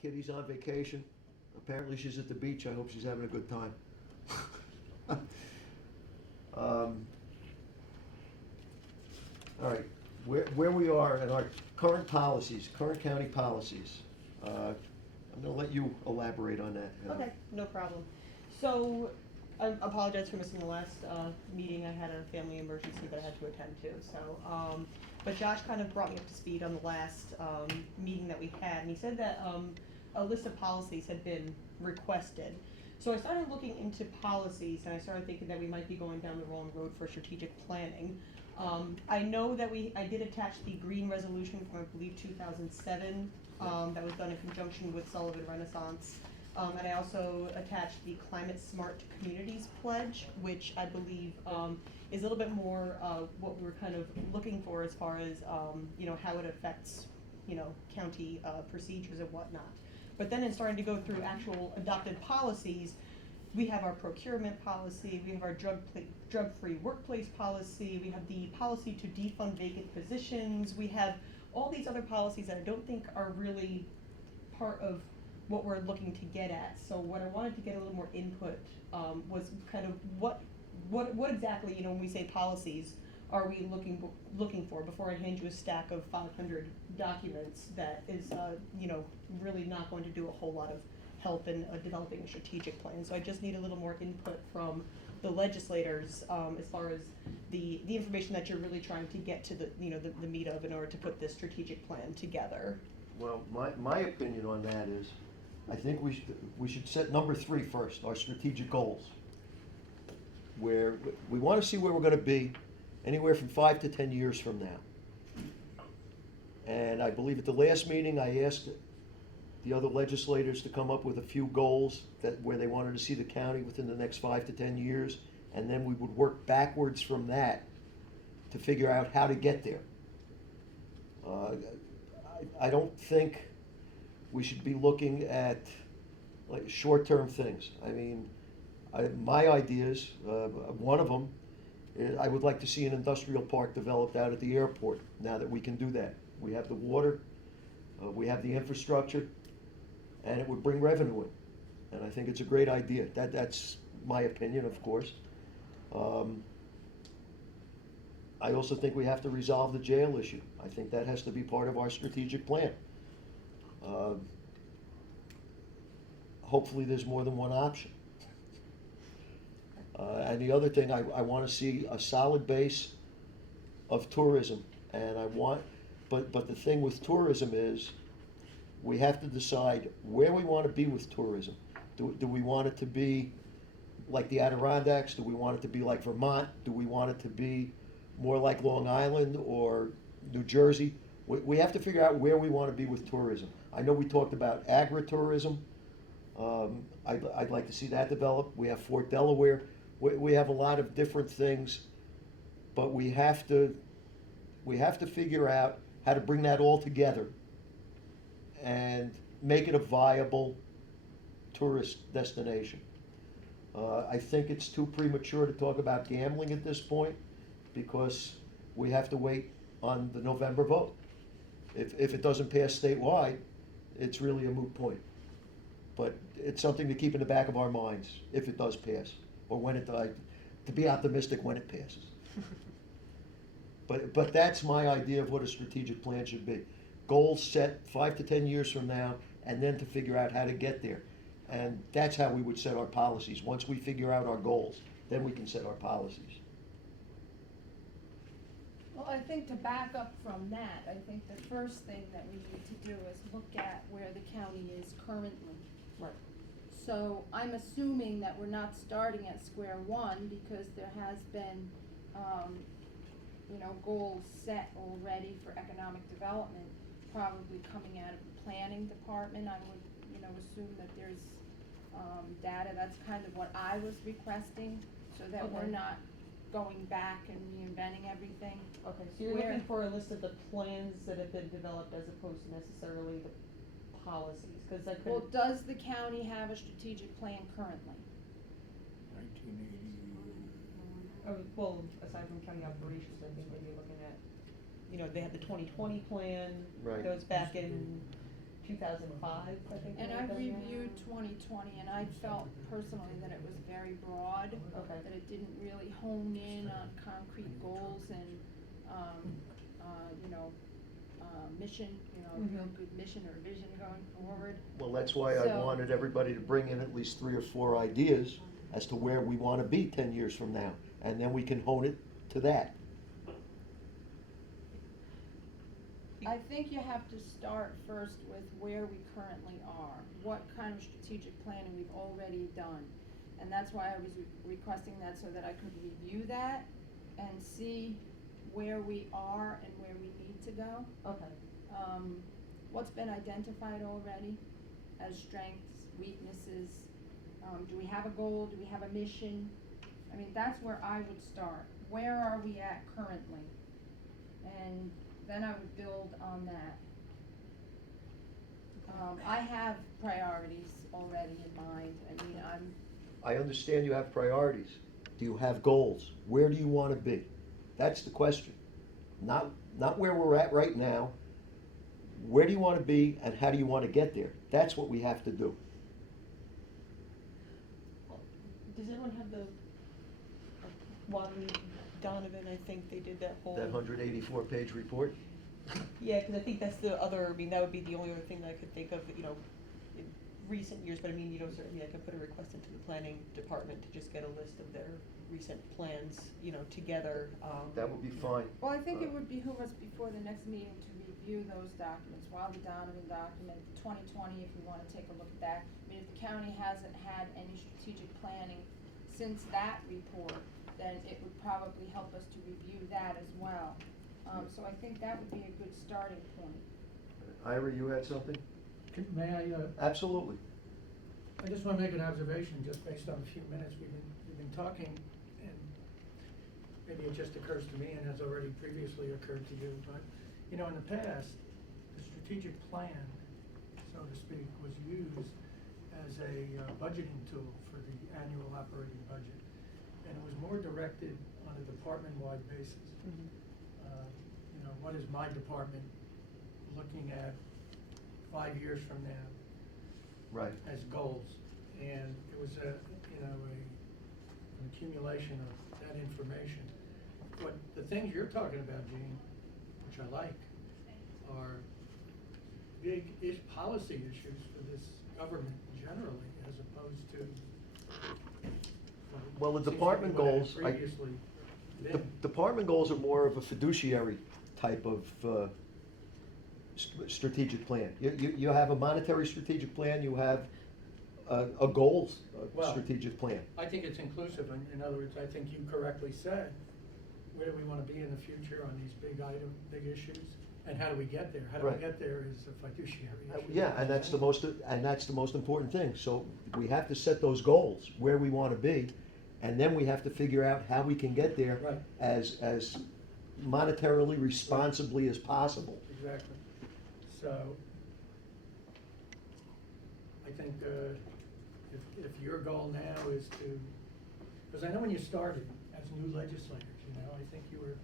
Kitty's on vacation. Apparently she's at the beach. I hope she's having a good time. Um, All right, where we are in our current policies, current county policies. I'm gonna let you elaborate on that. Okay, no problem. So, I apologize for missing the last meeting. I had a family emergency that I had to attend to, so, but Josh kind of brought me up to speed on the last meeting that we had, and he said that a list of policies had been requested. So I started looking into policies, and I started thinking that we might be going down the wrong road for strategic planning. I know that I did attach the green resolution from, I believe, 2007, that was done in conjunction with Sullivan Renaissance. And I also attached the Climate Smart Communities Pledge, which I believe is a little bit more what we were kind of looking for as far as how it affects county procedures and whatnot. But then in starting to go through actual adopted policies, we have our procurement policy, we have our drug-free workplace policy, we have the policy to defund vacant positions, we have all these other policies that I don't think are really part of what we're looking to get at. So what I wanted to get a little more input was kind of what exactly, when we say policies, are we looking for before I hand you a stack of 500 documents that is really not going to do a whole lot of help in developing a strategic plan. So I just need a little more input from the legislators as far as the information that you're really trying to get to the meat of in order to put this strategic plan together. Well, my opinion on that is, I think we should set number 3 first, our strategic goals. Where we want to see where we're going to be anywhere from 5 to 10 years from now. And I believe at the last meeting, I asked the other legislators to come up with a few goals where they wanted to see the county within the next 5 to 10 years, and then we would work backwards from that to figure out how to get there. I don't think we should be looking at like short-term things. I mean, my ideas, one of them, I would like to see an industrial park developed out at the airport now that we can do that. We have the water, we have the infrastructure, and it would bring revenue in. And I think it's a great idea. That's my opinion, of course. I also think we have to resolve the jail issue. I think that has to be part of our strategic plan. Hopefully there's more than one option. And the other thing, I want to see a solid base of tourism. And but the thing with tourism is, we have to decide where we want to be with tourism. Do we want it to be like the Adirondacks? Do we want it to be like Vermont? Do we want it to be more like Long Island or New Jersey? We have to figure out where we want to be with tourism. I know we talked about agritourism. I'd like to see that develop. We have Fort Delaware. We have a lot of different things, but we have to figure out how to bring that all together and make it a viable tourist destination. I think it's too premature to talk about gambling at this point because we have to wait on the November vote. If it doesn't pass statewide, it's really a moot point. But it's something to keep in the back of our minds if it does pass, or when it does, to be optimistic when it passes. But that's my idea of what a strategic plan should be. Goals set 5 to 10 years from now, and then to figure out how to get there. And that's how we would set our policies. Once we figure out our goals, then we can set our policies. Well, I think to back up from that, I think the first thing that we need to do is look at where the county is currently. Right. So I'm assuming that we're not starting at square one because there has been, goals set already for economic development, probably coming out of the planning department. I would, assume that there's data. That's kind of what I was requesting, so that we're not going back and reinventing everything. Okay, so you're looking for a list of the plans that have been developed as opposed to necessarily the policies, because I Well, couldn't. does the county have a strategic plan currently? 1980. Well, aside from county operations, I think they'd be looking at, they had the 2020 plan. Right. That was back in 2005, I think. And they I were done. reviewed 2020, and I felt personally that it was very broad. Okay. That it didn't really hone in on concrete goals and, mission, real Mhm. good mission or vision going forward. Well, that's why I So- wanted everybody to bring in at least 3 or 4 ideas as to where we wanna be 10 years from now, and then we can hone it to that. I think you have to start first with where we currently are, what kind of strategic planning we've already done. And that's why I was requesting that, so that I could review that and see where we are and where we need to go. Okay. What's been identified already as strengths, weaknesses? Do we have a goal? Do we have a mission? I mean, that's where I would start. Where are we at currently? And then I would build on that. I have priorities already in mind. I mean, I understand you have priorities. Do you have goals? Where do you wanna be? That's the question. Not where we're at right now. Where do you wanna be and how do you wanna get there? That's what we have to do. Does anyone have the, Wadley, Donovan, I think they did that whole. That 184-page report? Yeah, because I think that's the other, I mean, that would be the only other thing that I could think of, in recent years, but I mean, certainly I could put a request into the planning department to just get a list of their recent plans, together. That would be fine. well, I think it would behoove us before the next meeting to review those documents, while the Donovan document, 2020, if we wanna take a look at that. I mean, if the county hasn't had any strategic planning since that report, then it would probably help us to review that as well. So I think that would be a good starting point. Ira, you had something? May I, Absolutely. I just wanna make an observation, just based on a few minutes we've been talking, and maybe it just occurs to me and has already previously occurred to you, but, in the past, the strategic plan, so to speak, was used as a budgeting tool for the annual operating budget. And it was more directed on a department-wide basis. Mhm. What is my department looking at 5 years from now Right. as goals? And it was an accumulation of that information. What the things you're talking about, Gene, which I like, are big policy issues for this government generally, as opposed to. Well, the seems to be department what it had goals, previously The been. department goals are more of a fiduciary type of strategic plan. You have a monetary strategic plan, you have a goals Well, strategic plan. I think it's inclusive. In other words, I think you correctly said, where do we wanna be in the future on these big issues? And how do we get there? How do we Right. get there is a fiduciary issue. Yeah, and that's the most important thing. So we have to set those goals, where we wanna be, and then we have to figure out how we can get there Right. as monetarily responsibly as possible. Exactly. So, I think, if your goal now is to, because I know when you started as new legislators, I think you were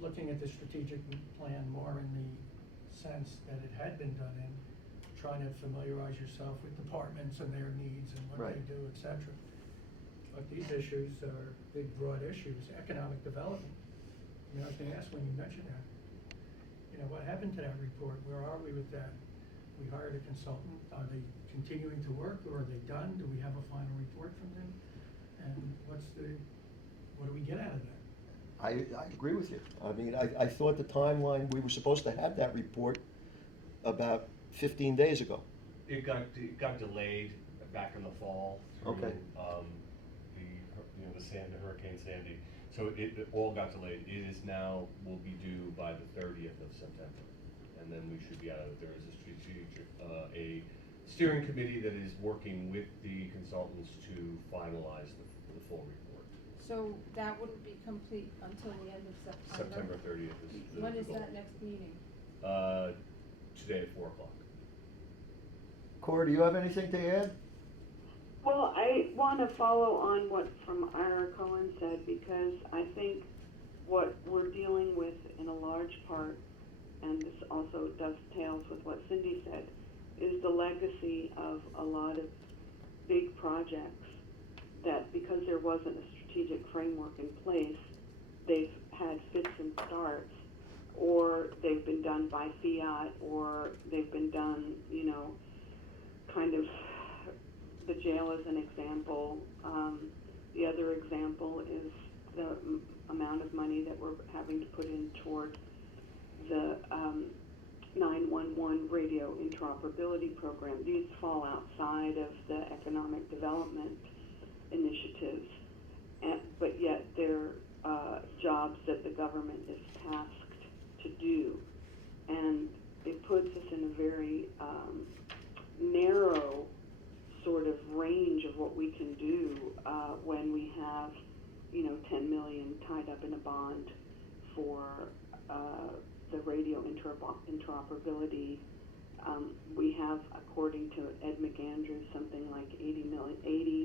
looking at the strategic plan more in the sense that it had been done in, trying to familiarize yourself with departments and their needs and what they Right. do, et cetera. But these issues are big, broad issues, economic development. I was gonna ask when you mentioned that, what happened to that report? Where are we with that? We hired a consultant, are they continuing to work, or are they done? Do we have a final report from them? And what do we get out of that? I agree with you. I mean, I thought the timeline, we were supposed to have that report about 15 days ago. It got delayed back in the fall through, Okay. the Hurricane Sandy. So it all got delayed. It is now, will be due by the 30th of September. And then we should be out of it. There is a steering committee that is working with the consultants to finalize the full report. So that wouldn't be complete until the end of September? September 30th is the When is goal. that next meeting? Today at 4 o'clock. Cora, do you have anything to add? Well, I want to follow on what from Ira Cohen said, because I think what we're dealing with in a large part, and this also dovetails with what Cindy said, is the legacy of a lot of big projects that, because there wasn't a strategic framework in place, they've had fits and starts, or they've been done by fiat, or they've been done, kind of, the jail is an example. The other example is the amount of money that we're having to put in toward the 911 radio interoperability program. These fall outside of the economic development initiatives, but yet they're jobs that the government is tasked to do. And it puts us in a very narrow sort of range of what we can do when we have, 10 million tied up in a bond for the radio interoperability. We have, according to Ed McAndrews, something like $80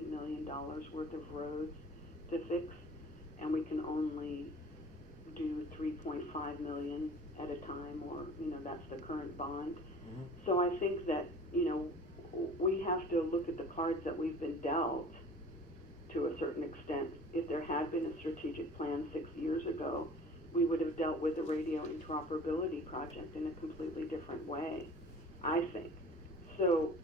million worth of roads to fix, and we can only do 3.5 million at a time, or that's the current bond. Mhm. So I think that we have to look at the cards that we've been dealt to a certain extent. If there had been a strategic plan 6 years ago, we would have dealt with the radio interoperability project in a completely different way, I think. So,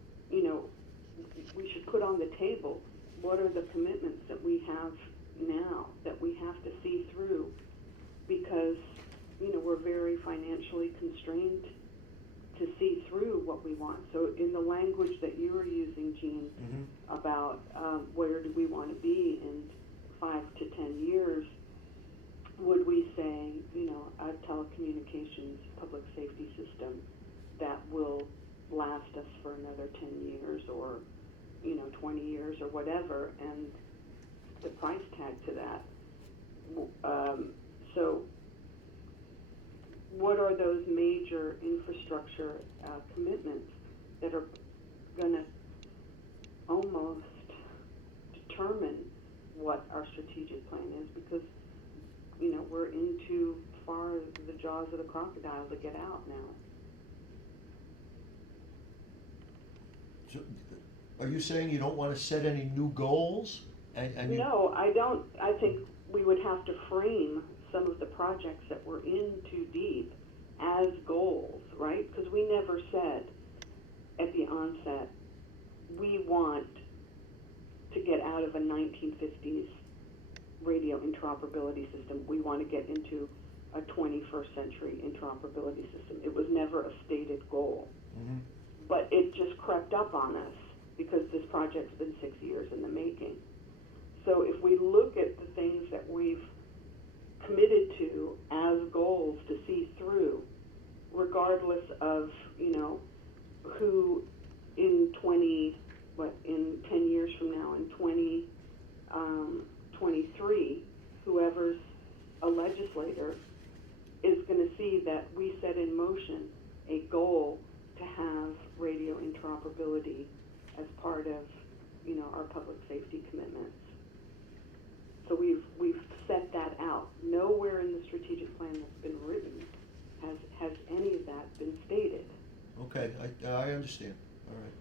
we should put on the table what are the commitments that we have now that we have to see through, because, we're very financially constrained to see through what we want. So in the language that you were using, Jean, Mhm. about where do we want to be in 5 to 10 years, would we say, a telecommunications public safety system that will last us for another 10 years or, 20 years or whatever, and the price tag to that. So what are those major infrastructure commitments that are going to almost determine what our strategic plan is? Because, we're into far the jaws of the crocodile to get out now. So, are you saying you don't want to set any new goals? And you, No, I don't. I think we would have to frame some of the projects that we're in too deep as goals, right? Because we never said at the onset, we want to get out of a 1950s radio interoperability system. We want to get into a 21st century interoperability system. It was never a stated goal. Mhm. But it just crept up on us because this project's been 6 years in the making. So if we look at the things that we've committed to as goals to see through, regardless of, who in 10 years from now, in 2023, whoever's a legislator is going to see that we set in motion a goal to have radio interoperability as part of, our public safety commitments. So we've set that out. Nowhere in the strategic plan that's been written has any of that been stated. Okay, I understand. All right.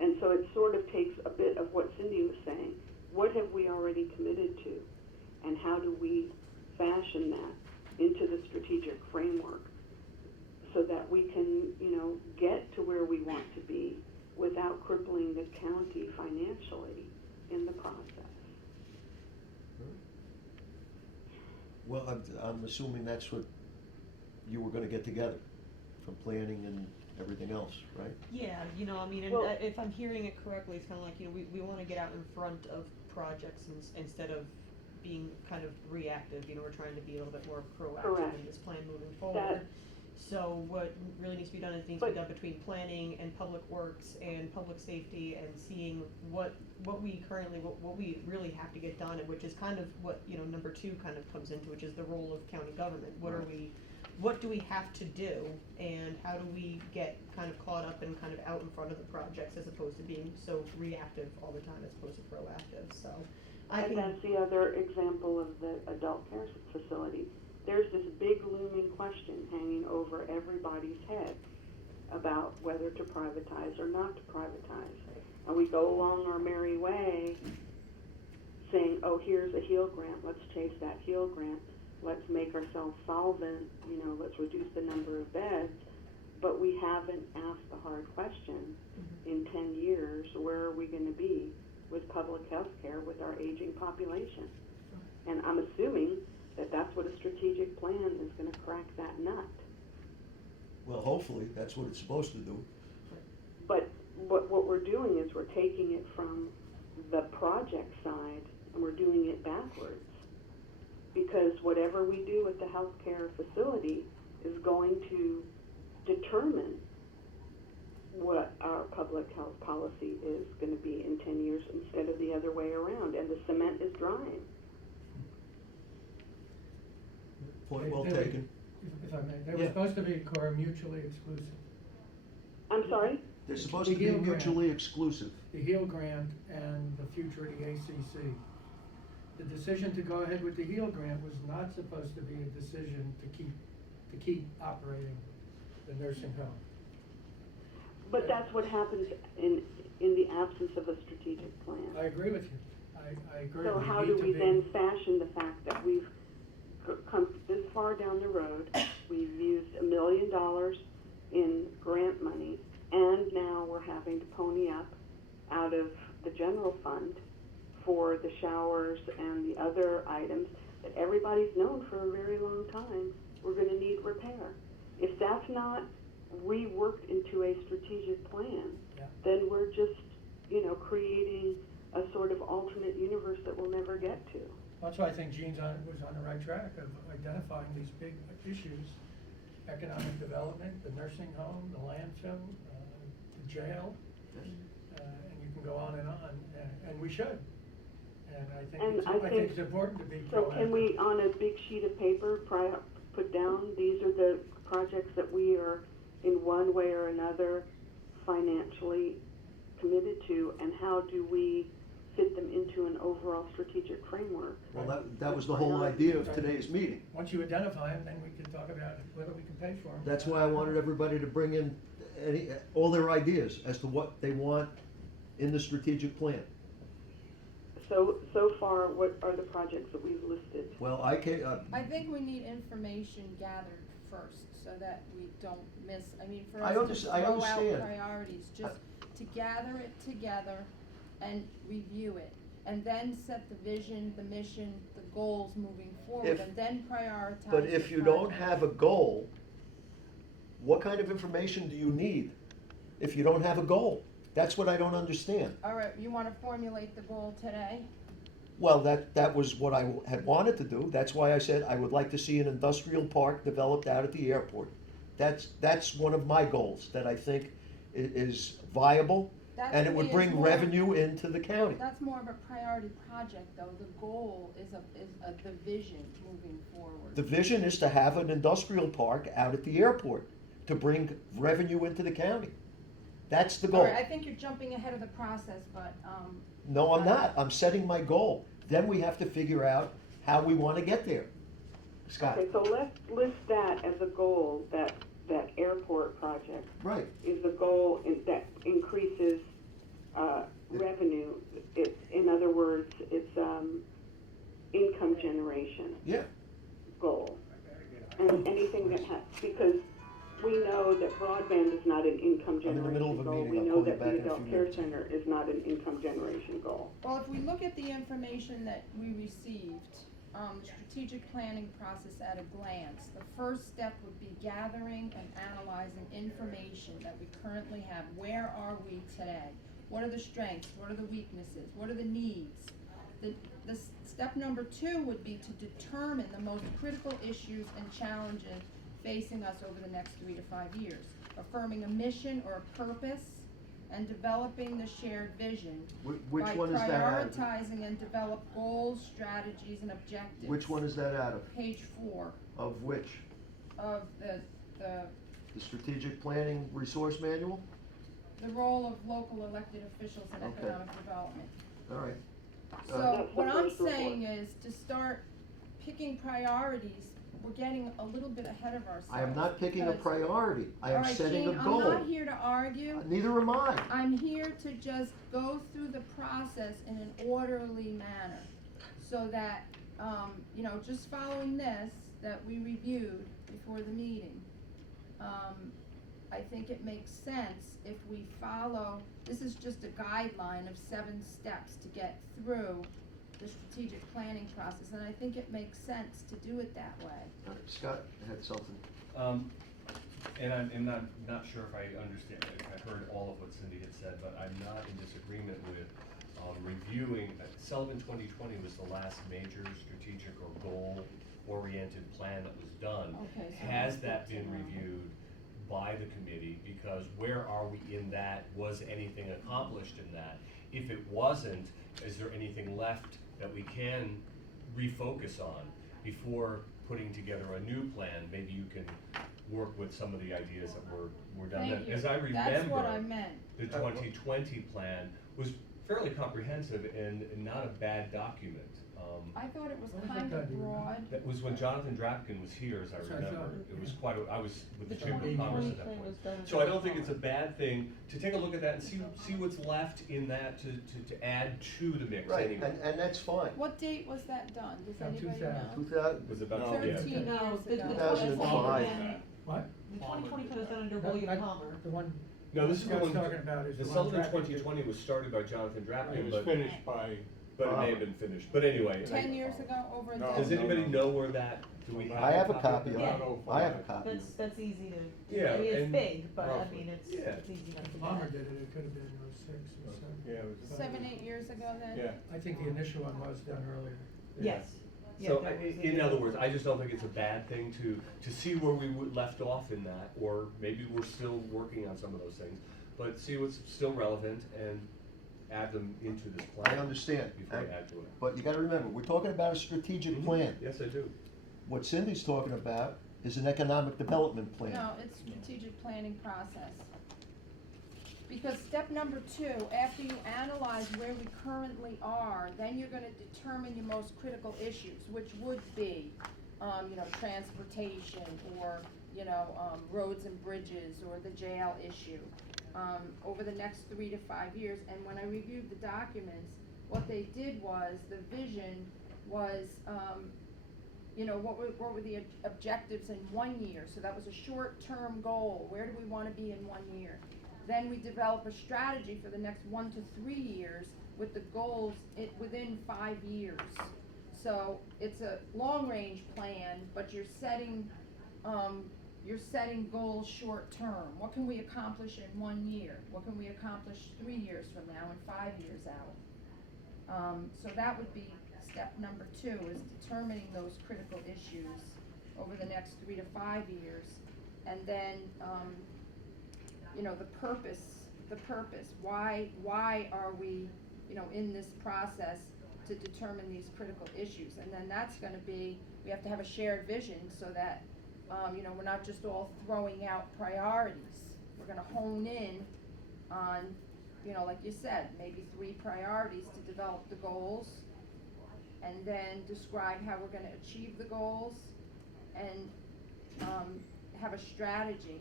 And so it sort of takes a bit of what Cindy was saying. What have we already committed to? And how do we fashion that into the strategic framework so that we can, get to where we want to be without crippling the county financially in the process? Well, I'm assuming that's what you were going to get together from planning and everything else, right? Yeah, and Well- if I'm hearing it correctly, it's kind of like, we want to get out in front of projects instead of being kind of reactive. We're trying to be a little bit more proactive Correct. in this plan moving forward. That- So what really needs to be done is needs to be done between planning and public works and public safety, and seeing what we really have to get done, and which is kind of what, number 2 kind of comes into, which is the role of county government. What do we have to do, and how do we get kind of caught up and kind of out in front of the projects, as opposed to being so reactive all the time as opposed to proactive. So And that's the other example of the adult care facility. There's this big looming question hanging over everybody's head about whether to privatize or not to privatize. And we go along our merry way saying, oh, here's a HEAL grant, let's chase that HEAL grant, let's make ourselves solvent, let's reduce the number of beds, but we haven't asked the hard question, in 10 years, where are we gonna be with public health care with our aging population? And I'm assuming that that's what a strategic plan is gonna crack that nut. Well, hopefully, that's what it's supposed to do. But what we're doing is we're taking it from the project side and we're doing it backwards. Because whatever we do at the healthcare facility is going to determine what our public health policy is going to be in 10 years instead of the other way around. And the cement is drying. Point well They were- taken. If I may, they were Yeah. supposed to be core mutually exclusive. I'm sorry? They're supposed The to be HEAL grant. mutually exclusive. The HEAL grant and the future of the ACC. The decision to go ahead with the HEAL grant was not supposed to be a decision to keep operating the nursing home. But that's what happens in the absence of a strategic plan. I agree with you. I agree. So how need do to we be- then fashion the fact that we've come this far down the road, we've used $1 million in grant money, and now we're having to pony up out of the general fund for the showers and the other items that everybody's known for a very long time we're gonna need repair. If that's not reworked into a strategic plan, Yeah. then we're just, creating a sort of alternate universe that we'll never get to. That's why I think Gene's was on the right track of identifying these big issues: economic development, the nursing home, the landfill, the jail, and you can go on, and we should. And I think And it's, I I think think- it's important to be So proactive. can we, on a big sheet of paper, put down, these are the projects that we are in one way or another financially committed to, and how do we fit them into an overall strategic framework? Well, that was the whole idea of today's meeting. Once you identify them, then we can talk about whether we can pay for them. That's why I wanted everybody to bring in all their ideas as to what they want in the strategic plan. So far, what are the projects that we've listed? Well, I can't, I think we need information gathered first, so that we don't miss, for I us to I throw out understand. priorities, just to gather it together and review it. And then set the vision, the mission, the goals moving forward, If- and then prioritize. but the if you don't projects. have a goal, what kind of information do you need if you don't have a goal? That's what I don't understand. All right, you wanna formulate the goal today? Well, that was what I had wanted to do. That's why I said I would like to see an industrial park developed out at the airport. That's one of my goals that I think is viable, That and to it would me is bring more- revenue into the county. That's more of a priority project, though. The goal is the vision moving forward. The vision is to have an industrial park out at the airport to bring revenue into the county. That's the All goal. right, I think you're jumping ahead of the process, but, No, I'm not. I'm setting my goal. Then we have to figure out how we want to get there. Scott? Okay, so let's list that as a goal, that airport project Right. is the goal that increases revenue. In other words, it's income generation Yeah. goal. And anything that because we know that broadband is not an income I'm in the middle generation of a goal. meeting. We I'll know call you that back the in a adult few care minutes. center is not an income generation goal. well, if we look at the information that we received, strategic planning process at a glance, the first step would be gathering and analyzing information that we currently have. Where are we today? What are the strengths? What are the weaknesses? What are the needs? Step number 2 would be to determine the most critical issues and challenges facing us over the next 3 to 5 years. Affirming a mission or a purpose and developing the shared vision. Which one is that out of? By prioritizing and develop goals, strategies, and objectives. Which one is that out of? Page 4 Of which? of the The strategic planning resource manual? role of local elected officials in Okay. economic development. All right. So That's the what I'm first report. saying is to start picking priorities we're getting a little bit ahead of ourselves. I am not picking a because- priority, I am All right, setting a Gene, goal. I'm not here to argue. Neither am I. I'm here to just go through the process in an orderly manner, so that, you know, just following this, that we reviewed before the meeting, I think it makes sense if we follow, this is just a guideline of 7 steps to get through the strategic planning process, and I think it makes sense to do it that way. All right, Scott had something. And I'm not sure if I understand, if I heard all of what Cindy had said, but I'm not in disagreement with reviewing, Sullivan 2020 was the last major strategic or goal-oriented plan that was done. Okay, so Has that's that been what's around. reviewed by the committee? Because where are we in that? Was anything accomplished in that? If it wasn't, is there anything left that we can refocus on before putting together a new plan? Maybe you can work with some of the ideas that were done then. Thank you. As I That's what I remember, meant. the 2020 plan was fairly comprehensive and not a bad document. I thought it was What was kind that of done, do you remember? broad. That was when Jonathan Drapkin was here, as I That's what I remember. thought, It was yeah. quite, I was with the The Chamber of 2020 Commerce at that plan point. was done So I very don't think it's a well. bad thing to take a look at that and see what's left in that to add to the mix Right, anyway. and that's fine. What date was that done? Does About anybody 2000. know? 2000, It was about, No. yeah. 13 years No, the ago. 2005. What? The 2020 plan was done under No, William I- Palmer. The one. No, this is the Scott's one, talking about is the the one Sullivan Drapkin did. 2020 was started by Jonathan It Drapkin, was but finished by, it may have been finished. But anyway. 10 years ago, over a No. Does decade? anybody know where that, do we have? I have a copy of Yeah. it, I have a copy of it. That's easy to, Yeah, I mean, it's and big, but I roughly. mean, it's Yeah. easy enough to If get. Palmer did it, it could have been 06 or 07. yeah, it was. 7, 8 years ago then? Yeah. I think the initial one was done earlier. Yes. Yeah, So, there was a- in other words, I just don't think it's a bad thing to see where we left off in that, or maybe we're still working on some of those things, but see what's still relevant and add them into this plan. I understand, Before we add to it. but you gotta remember, we're talking about a strategic Mhm. plan. Yes, I do. What Cindy's talking about is an economic development plan. No, it's strategic planning process. Because step number 2, after you analyze where we currently are, then you're gonna determine your most critical issues, which would be, you know, transportation, or, you know, roads and bridges, or the jail issue, over the next 3 to 5 years. And when I reviewed the documents, what they did was, the vision was, you know, what were the objectives in 1 year? So that was a short-term goal. Where do we wanna be in 1 year? Then we develop a strategy for the next 1 to 3 years with the goals within 5 years. So it's a long-range plan, but you're setting goals short-term. What can we accomplish in 1 year? What can we accomplish 3 years from now and 5 years out? So that would be step number 2, is determining those critical issues over the next 3 to 5 years. And then, you know, the purpose, why are we, you know, in this process to determine these critical issues? And then that's gonna be, we have to have a shared vision so that, you know, we're not just all throwing out priorities. We're gonna hone in on, you know, like you said, maybe 3 priorities to develop the goals, and then describe how we're gonna achieve the goals, and, have a strategy.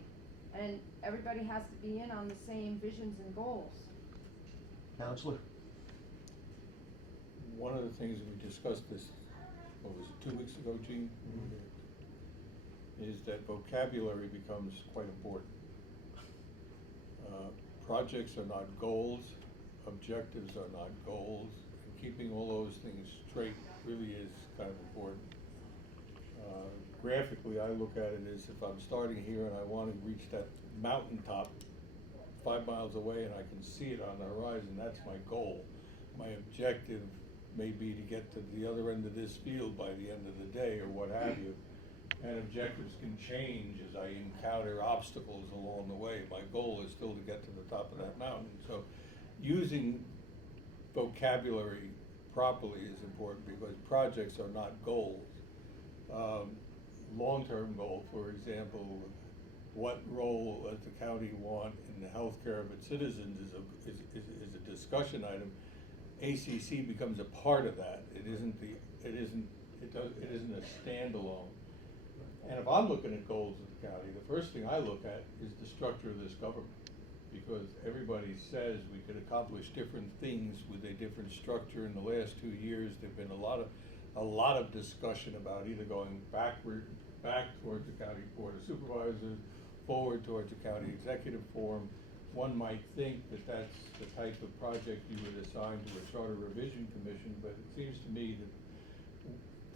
And everybody has to be in on the same visions and goals. Counselor? One of the things we discussed this, what was it, 2 weeks ago, Gene? Is that vocabulary becomes quite important. Projects are not goals, objectives are not goals, and keeping all those things straight really is kind of important. Graphically, I look at it as if I'm starting here and I want to reach that mountaintop 5 miles away and I can see it on the horizon, that's my goal. My objective may be to get to the other end of this field by the end of the day, or what have you. And objectives can change as I encounter obstacles along the way. My goal is still to get to the top of that mountain. So using vocabulary properly is important, because projects are not goals. Long-term goal, for example, what role does the county want in the healthcare of its citizens is a discussion item. ACC becomes a part of that. It isn't a standalone. And if I'm looking at goals of the county, the first thing I look at is the structure of this government. Because everybody says we could accomplish different things with a different structure. In the last 2 years, there've been a lot of discussion about either going back towards the county board of supervisors, forward towards the county executive forum. One might think that that's the type of project you would assign to a charter revision commission, but it seems to me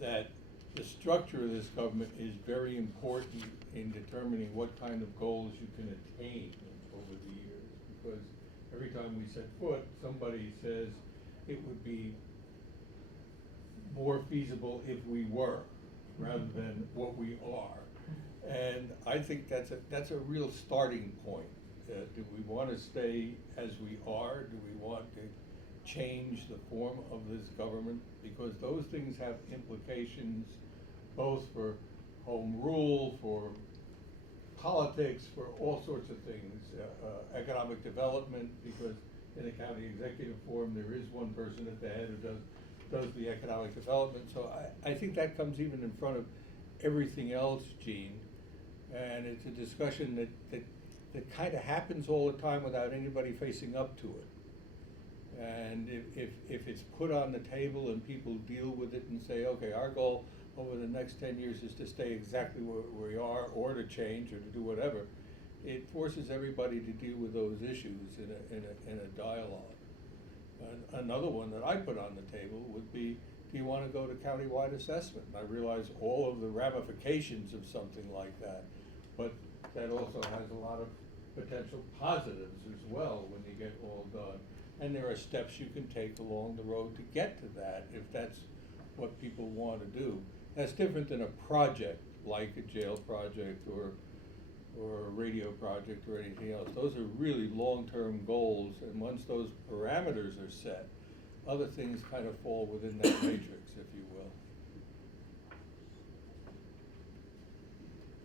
that the structure of this government is very important in determining what kind of goals you can attain over the years. Because every time we set foot, somebody says it would be more feasible if we were, rather than what we are. And I think that's a real starting point. Do we want to stay as we are? Do we want to change the form of this government? Because those things have implications both for home rule, for politics, for all sorts of things, economic development, because in a county executive forum, there is one person at the head who does the economic development. So I think that comes even in front of everything else, Gene. And it's a discussion that kind of happens all the time without anybody facing up to it. And if it's put on the table and people deal with it and say, okay, our goal over the next 10 years is to stay exactly where we are, or to change, or to do whatever, it forces everybody to deal with those issues in a dialogue. Another one that I put on the table would be, do you want to go to countywide assessment? And I realize all of the ramifications of something like that, but that also has a lot of potential positives as well when you get all done. And there are steps you can take along the road to get to that, if that's what people want to do. That's different than a project, like a jail project or a radio project or anything else. Those are really long-term goals, and once those parameters are set, other things kind of fall within that matrix, if you will.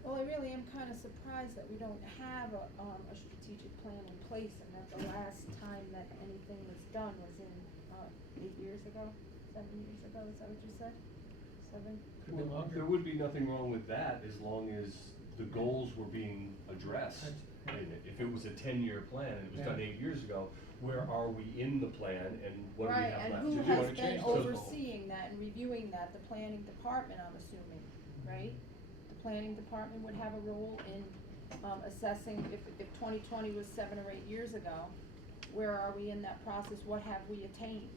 Well, I really am kind of surprised that we don't have a strategic plan in place, and that the last time that anything was done was in, 8 years ago, 7 years ago, is that what you said? 7? Could be Well, longer. there would be nothing wrong with that as long as the goals were being addressed. And if it was a 10-year plan and it was done Yeah. 8 years ago, where are we in the plan and what do we Right, have and left who to do? has to been change those goals. overseeing that and reviewing that? The planning department, I'm assuming, right? The planning department would have a role in, assessing if 2020 was 7 or 8 years ago, where are we in that process? What have we attained?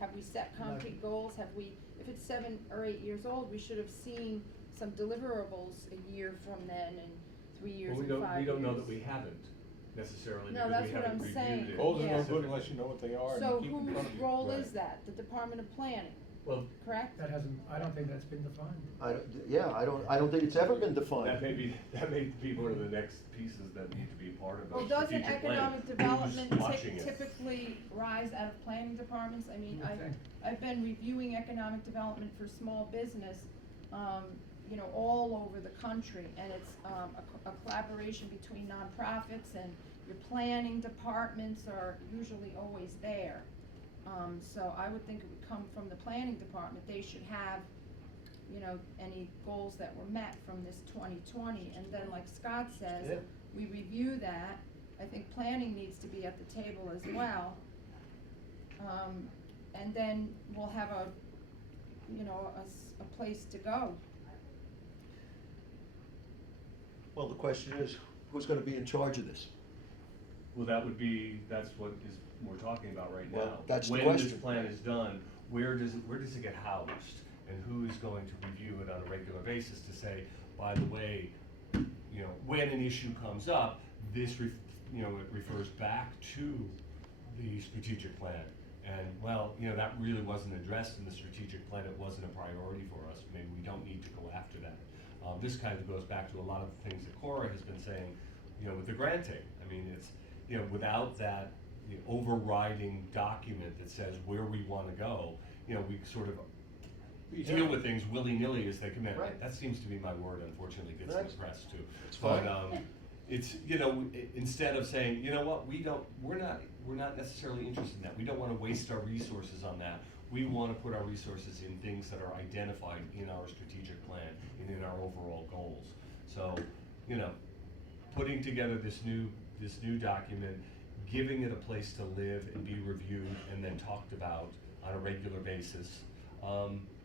Have we set concrete goals? Have we, if it's 7 or 8 years old, we should have seen some deliverables a year from then and 3 years Well, and 5 years. we don't know that we haven't necessarily No, because that's we what haven't I'm reviewed saying. it. Goals are no Yeah. good unless you know what they are and So you keep in front of whose you. role Right. is that? The Department of Planning, Well, correct? That hasn't, I don't think that's been defined. I don't think it's ever been defined. that may be one of the next pieces that need to be part of Well, a doesn't strategic plan. economic development Who's watching it? typically rise out of planning departments? I mean, You would think. I've been reviewing economic development for small business, you know, all over the country, and it's, a collaboration between nonprofits, and your planning departments are usually always there. So I would think it would come from the planning department. They should have, you know, any goals that were met from this 2020, and then like Scott says, Yeah. we review that. I think planning needs to be at the table as well. And then we'll have a, you know, a place to go. Well, the question is, who's gonna be in charge of this? Well, that's what we're talking about right now. Well, that's the When question. this plan is done, where does it get housed? And who is going to review it on a regular basis to say, by the way, you know, when an issue comes up, this, it refers back to the strategic plan. And, well, you know, that really wasn't addressed in the strategic plan, it wasn't a priority for us, maybe we don't need to go after that. This kind of goes back to a lot of the things that Cora has been saying, you know, with the granting. I mean, it's, you know, without that overriding document that says where we wanna go, you know, we sort of deal with things willy-nilly as they come in. Right. That seems to be my word, unfortunately, gets in Right. the press too. It's fine. But, it's, you know, instead of saying, you know what, we're not necessarily interested in that, we don't wanna waste our resources on that, we wanna put our resources in things that are identified in our strategic plan and in our overall goals. So, you know, putting together this new document, giving it a place to live and be reviewed and then talked about on a regular basis,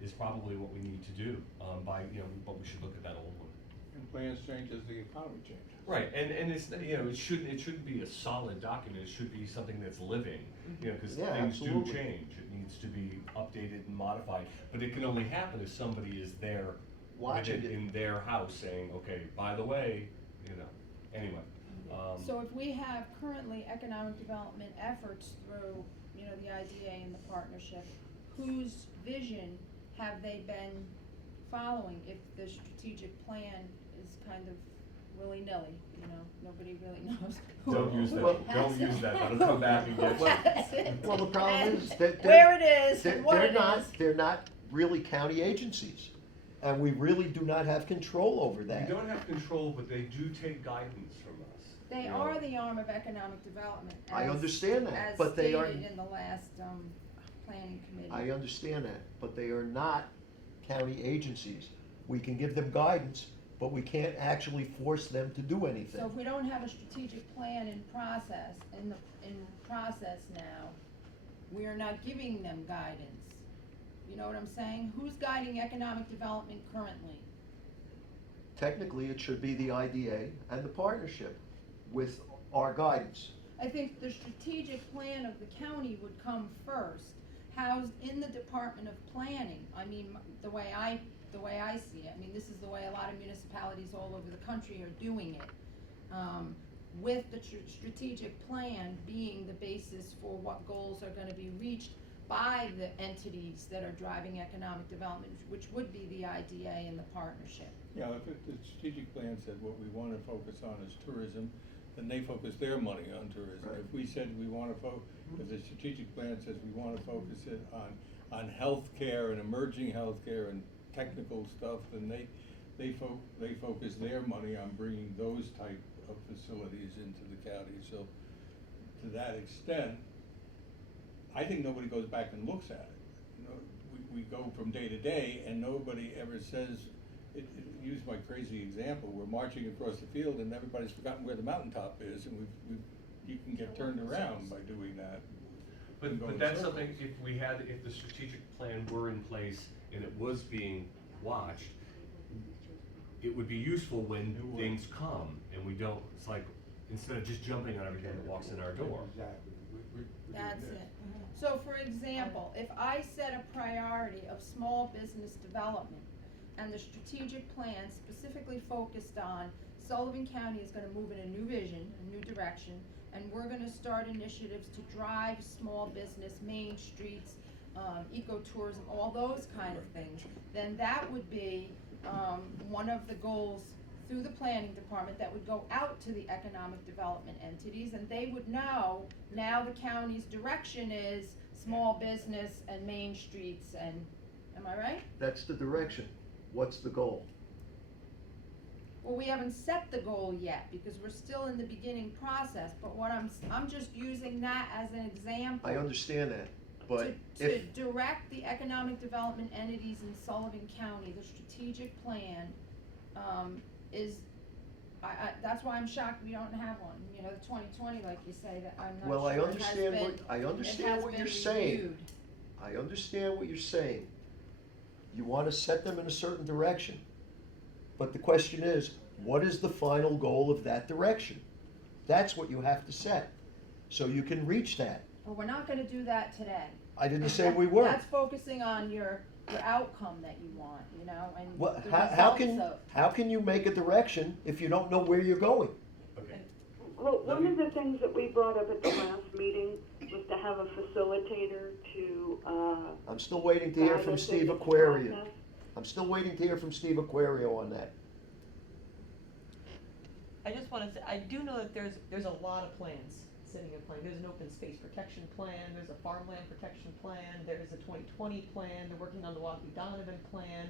is probably what we need to do, but we should look at that old one. And plans change as the economy changes. Right, and it's, it shouldn't be a solid document, it should be something that's living, cause Yeah, things do absolutely. change, it needs to be updated and modified, but it can only happen if somebody is there with Watching it it. in their house saying, okay, by the way, anyway. So if we have currently economic development efforts through, the IDA and the partnership, whose vision have they been following if the strategic plan is kind of willy-nilly, nobody really knows. Don't use that, Well, don't use that, that'll come back and get you. That's it. Well, the problem is that Where it is, they're, and what they're it not, is. they're not really county agencies. And we really do not have control over We that. don't have control, but they do take guidance from us. They you know. are the arm of economic development. I as- understand that, but they are- As stated in the last, planning committee. I understand that, but they are not county agencies. We can give them guidance, but we can't actually force them to do anything. So if we don't have a strategic plan in process now, we are not giving them guidance. You know what I'm saying? Who's guiding economic development currently? Technically, it should be the IDA and the partnership with our guidance. I think the strategic plan of the county would come first, housed in the Department of Planning. I mean, the way I see it, this is the way a lot of municipalities all over the country are doing it. With the strategic plan being the basis for what goals are gonna be reached by the entities that are driving economic development, which would be the IDA and the partnership. Yeah, if the strategic plan said what we wanna focus on is tourism, then they focus their money on tourism. Right. If we said we wanna if the strategic plan says we wanna focus it on healthcare and emerging healthcare and technical stuff, then they focus their money on bringing those type of facilities into the county. So to that extent, I think nobody goes back and looks at it. We go from day to day and nobody ever says, use my crazy example, we're marching across the field and everybody's forgotten where the mountaintop is, and you can get turned around by doing that. And go But in that's circles. something, if the strategic plan were in place and it was being watched, it would be useful when It would. things come and we don't, it's like, instead of just jumping on everything that walks in our door. Exactly. We do That's this. it. So for example, if I set a priority of small business development and the strategic plan specifically focused on Sullivan County is gonna move in a new vision, a new direction, and we're gonna start initiatives to drive small business, main streets, ecotourism, all those kind of things, then that would be, one of the goals through the planning department that would go out to the economic development entities, and they would know now the county's direction is small business and main streets, and, am I right? That's the direction. What's the goal? Well, we haven't set the goal yet, because we're still in the beginning process, but what I'm just using that as an example. I understand that, but To if, direct the economic development entities in Sullivan County, the strategic plan, is, that's why I'm shocked we don't have one, the 2020, like you say, that I'm not well, I sure it has understand been- I it understand has what been you're saying. reviewed. I understand what you're saying. You wanna set them in a certain direction. But the question is, what is the final goal of that direction? That's what you have to set, so you can reach that. Well, we're not gonna do that today. I didn't say we weren't. That's focusing on your outcome that you want, and What, the how can you make a direction if you don't know where you're going? Okay. Well, one of the things that we brought up at the last meeting was to have a facilitator to, I'm still waiting to hear guide from us Steve in this Aquario. process. I'm still waiting to hear from Steve Aquario on that. I just wanna say, I do know that there's a lot of plans sitting in plan. There's an open space protection plan, there's a farmland protection plan, there's a 2020 plan, they're working on the Walkie Donovan plan.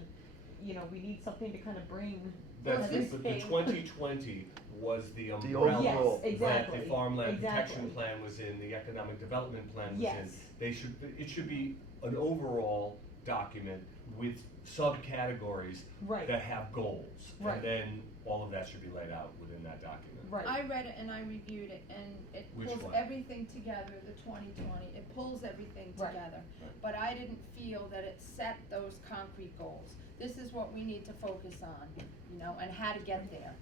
We need something to kind of bring. That's this the thing- 2020 was the The umbrella. overall. Yes, exactly. That the farmland protection exactly. plan was in, the economic development plan was in. Yes. It should be an overall document with subcategories Right. that have goals. Right. And then all of that should be laid out within that document. Right. I read it and I reviewed it, and it Which pulls one? everything together, the 2020, it pulls everything Right. together. Right. But I didn't feel that it set those concrete goals. This is what we need to focus on, you know, and how to get there.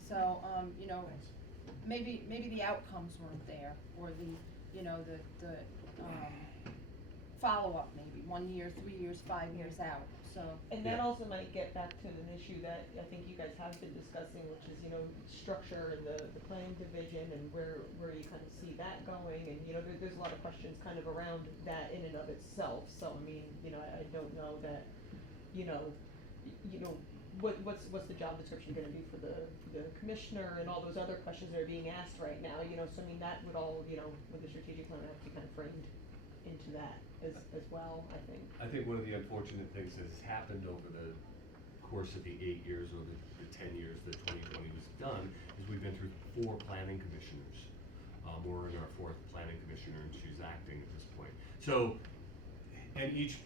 So, you know, maybe the outcomes weren't there, or the, you know, the follow-up maybe, 1 year, 3 years, 5 years out, so. And that Yeah. also might get back to an issue that I think you guys have been discussing, which is, you know, structure and the planning division and where you kind of see that going, and, you know, there's a lot of questions kind of around that in and of itself, so, I mean, you know, I don't know that, you know, what's the job description gonna be for the commissioner and all those other questions that are being asked right now, you know, so I mean, that would all, you know, with the strategic plan, have to be kind of framed into that as well, I think. I think one of the unfortunate things that has happened over the course of the 8 years or the 10 years that 2020 was done is we've been through 4 planning commissioners. We're in our 4th planning commissioner, and she's acting at this point. So, and each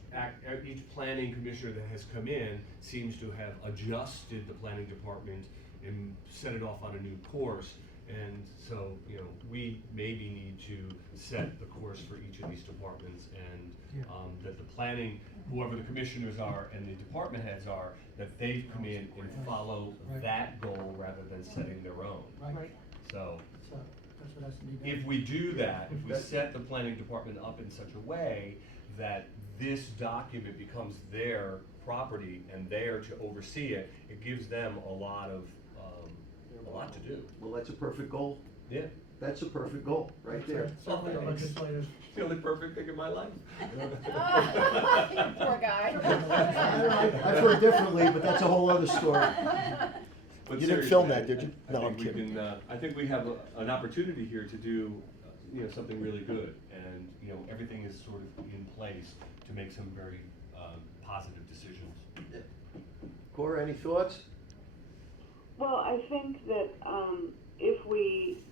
planning commissioner that has come in seems to have adjusted the planning department and set it off on a new course. And so, you know, we maybe need to set the course for each of these departments, and that the planning, whoever the commissioners are and the department heads are, that they've come in and follow that goal rather than setting their own. Right. So, So, that's what has to be done. if we do that, if we set the planning department up in such a way that this document becomes their property and there to oversee it, it gives them a lot to do. Well, that's a perfect goal. Yeah. That's a perfect goal, right there. Certainly the Oh, thanks. legislators. It's the only perfect thing in my life. Poor guy. I've heard differently, but that's a whole other story. But You didn't film seriously, that, did you? I No, think I'm we kidding. can, I think we have an opportunity here to do, you know, something really good, and, you know, everything is sort of in place to make some very, positive decisions. Cora, any thoughts? Well, I think that if we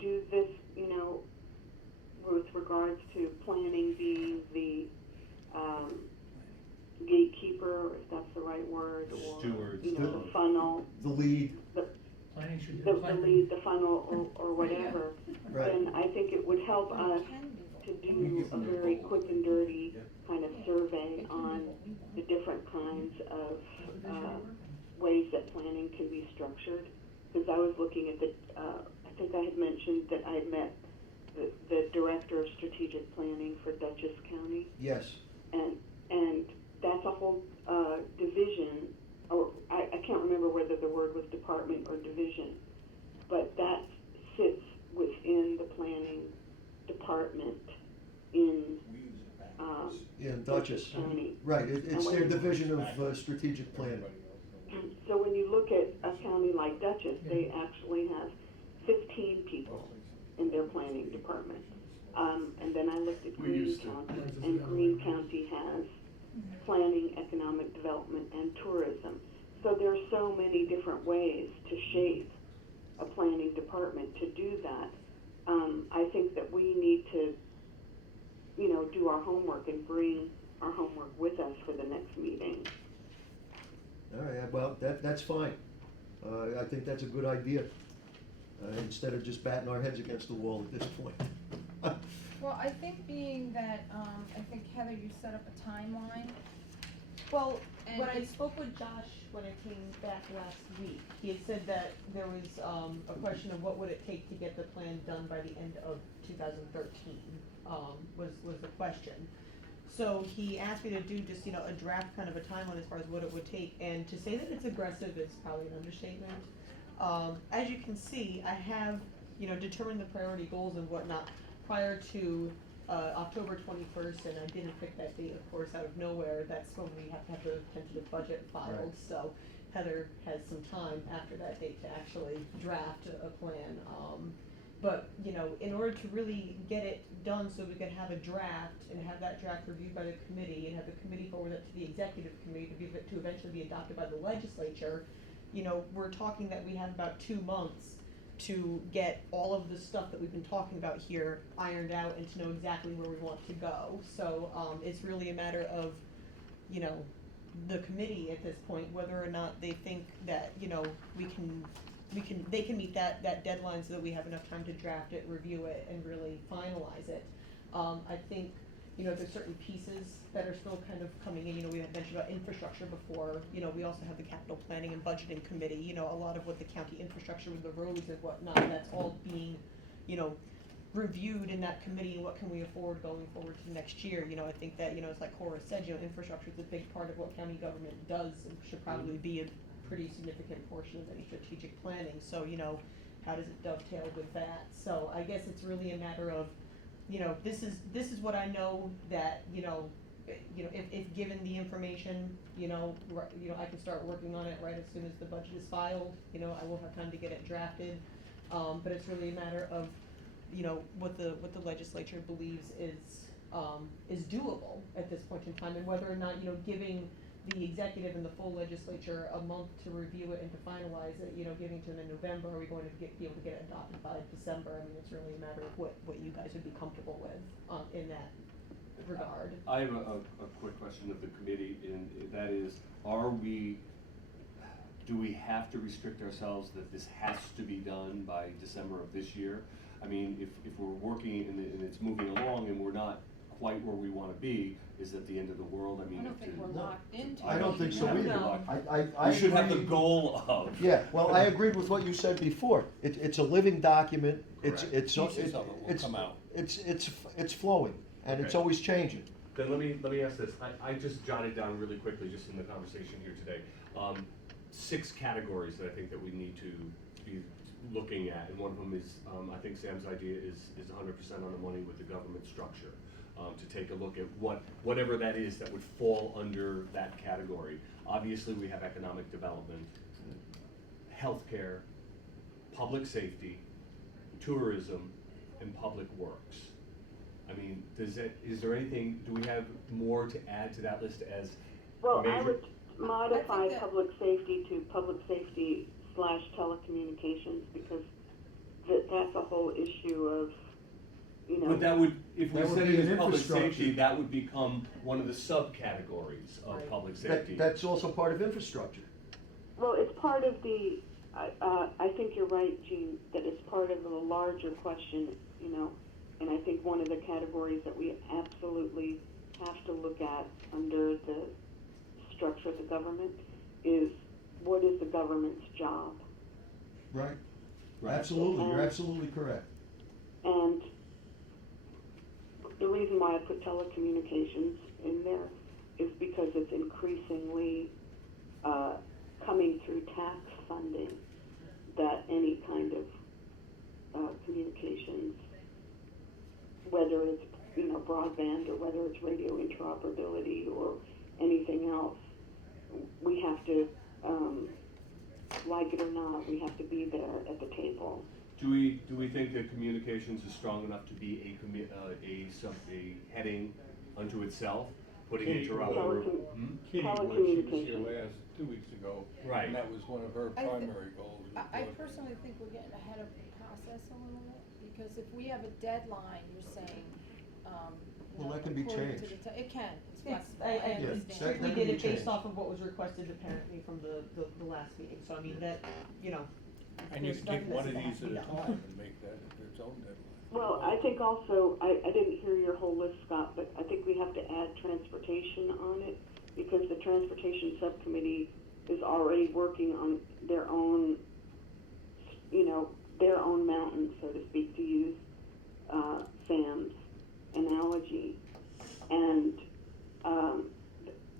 do this, you know, with regards to planning being the gatekeeper, if that's the right word, or, Stewards. you know, the funnel, The lead, Planning should the do planning. lead, the funnel, or whatever, right. then I think it would help us to do a very quick and dirty kind of survey on the different kinds of ways that planning can be structured. Because I was looking at I think I had mentioned that I had met the director of strategic planning for Dutchess County, Yes, and that's a whole division, or I can't remember whether the word was department or division, but that sits within the planning department in Dutchess. County. Right, it's their division of strategic planning. So when you look at a county like Dutchess, they actually have 15 people in their planning department. And then I looked at We Greene used to. County, and Greene County has planning, economic development, and tourism. So there are so many different ways to shape a planning department to do that. I think that we need to, you know, do our homework and bring our homework with us for the next meeting. All right, well, that's fine. I think that's a good idea, instead of just batting our heads against the wall at this point. Well, I think being that, I think Heather, you set up a timeline. Well, And when I it's- spoke with Josh when I came back last week, he had said that there was a question of what would it take to get the plan done by the end of 2013, was the question. So he asked me to do just, you know, a draft kind of a timeline as far as what it would take, and to say that it's aggressive is probably an understatement. As you can see, I have, you know, determined the priority goals and whatnot prior to October 21st, and I didn't pick that date, of course, out of nowhere. That's when we have to have the tentative budget filed, Right. so Heather has some time after that date to actually draft a plan. But, you know, in order to really get it done so we can have a draft and have that draft reviewed by the committee and have the committee forward it to the executive committee to eventually be adopted by the legislature, you know, we're talking that we have about 2 months to get all of the stuff that we've been talking about here ironed out and to know exactly where we want to go. So, it's really a matter of, you know, the committee at this point, whether or not they think that, you know, they can meet that deadline so that we have enough time to draft it, review it, and really finalize it. I think, you know, there's certain pieces that are still kind of coming in. You know, we had mentioned about infrastructure before. You know, we also have the capital planning and budgeting committee. You know, a lot of what the county infrastructure with the roads and whatnot, that's all being, you know, reviewed in that committee, and what can we afford going forward to next year. You know, I think that, you know, it's like Cora said, you know, infrastructure is a big part of what county government does and should probably be a pretty significant portion of any strategic planning. So, you know, how does it dovetail with that? So I guess it's really a matter of, you know, this is what I know that, you know, if given the information, you know, I can start working on it right as soon as the budget is filed. You know, I will have time to get it drafted. But it's really a matter of, you know, what the legislature believes is doable at this point in time, and whether or not, you know, giving the executive and the full legislature a month to review it and to finalize it, you know, giving to them in November, are we going to be able to get it adopted by December? I mean, it's really a matter of what you guys would be comfortable with, in that regard. I have a quick question of the committee, and that is, do we have to restrict ourselves that this has to be done by December of this year? I mean, if we're working and it's moving along and we're not quite where we wanna be, is that the end of the world? I mean, I don't think we're locked into it. I don't think so We have to either. lock- I We should have the agree. goal of. Yeah, well, I agreed with what you said before. It's a living document. It's Correct. it's Pieces of it will come out. It's flowing, and it's Okay. always changing. Then let me ask this, I just jotted down really quickly, just in the conversation here today, 6 categories that I think that we need to be looking at, and one of them is, I think Sam's idea is 100% on the money with the government structure, to take a look at whatever that is that would fall under that category. Obviously, we have economic development, healthcare, public safety, tourism, and public works. I mean, is there anything, do we have more to add to that list as Well, major? I would modify I think that- public safety to public safety / telecommunications, because that's a whole issue of, you know. But that would, if we That would said be it an as public infrastructure. safety, that would become one of the subcategories of Right. public safety. That's also part of infrastructure. Well, it's part of the, I think you're right, Gene, that it's part of the larger question, you know, and I think one of the categories that we absolutely have to look at under the structure of the government is, what is the government's job? Right. Right. Absolutely, you're absolutely correct. And the reason why I put telecommunications in there is because it's increasingly coming through tax funding, that any kind of communications, whether it's, you know, broadband or whether it's radio interoperability or anything else, we have to, like it or not, we have to be there at the table. Do we think that communications is strong enough to be a heading unto itself, putting Kitty interoperability? Kitty, when she was here Telecommunications. 2 weeks ago. Right. And that was one of her I thi- primary goals. I personally think we're getting ahead of the process a little bit, because if we have a deadline, you're saying, you Well, know, that can be according to changed. the it can, it's It's, flexible, I I Yeah, we understand. that strictly can did be it based changed. off of what was requested apparently from the last meeting, so I mean, that, you know. And you there's can take nothing one that of has these to at be a done. time and make that its own deadline. Well, I think also, I didn't hear your whole list, Scott, but I think we have to add transportation on it, because the transportation subcommittee is already working on their own, you know, their own mountain, so to speak, to use Sam's analogy. And,